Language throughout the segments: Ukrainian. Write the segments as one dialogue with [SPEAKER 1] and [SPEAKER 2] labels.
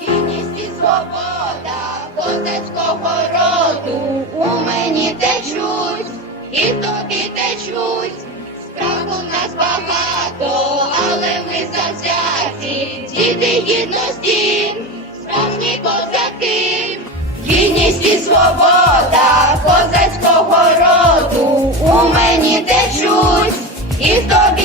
[SPEAKER 1] Гідність і свобода козацького роду у мені течуть, і тобі течуть. Справ у нас багато, але ми завзяті, діти гідності, справжні козаки. Гідність і свобода козацького роду у мені течуть, і тобі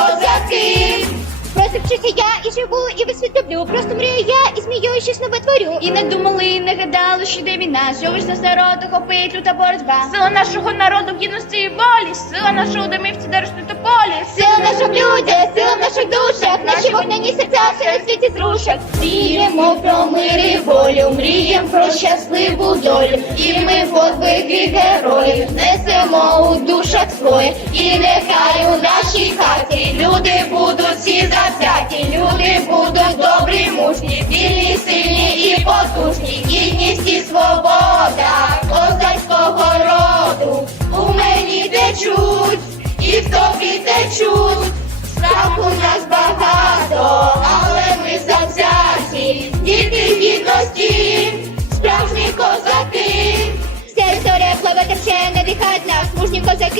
[SPEAKER 1] козаки.
[SPEAKER 2] Просто вчуся я і живу, і весь люблю. Просто мрію я і змію, щось нове творю.
[SPEAKER 3] І не думали, і не гадали, що йде війна. Що ж нас народу хопить люта боротьба. Сила нашого народу в гідності і волі, сила нашого домівці
[SPEAKER 2] де росту полі. сила в наших душах, наші вогняні серця серед світі зрушать.
[SPEAKER 1] Мріємо про мир і волю, мріємо про щасливу долю, і ми подвиги героїв несемо у душах своїх, і нехай у нашій хаті люди будуть всі завзяті,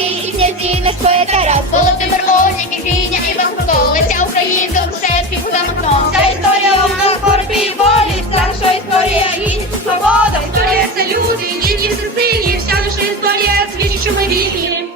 [SPEAKER 1] всіх князівних поетаря, Володимир Лозік, Гріня і Вахто, Леся Українка, Грушевських за макном. Ця історія у нас боротьбі і волі,
[SPEAKER 2] старша історія гідність і
[SPEAKER 3] свобода, історія це люди, ніжні всесильні, вся наша історія свідчить, що ми вільні.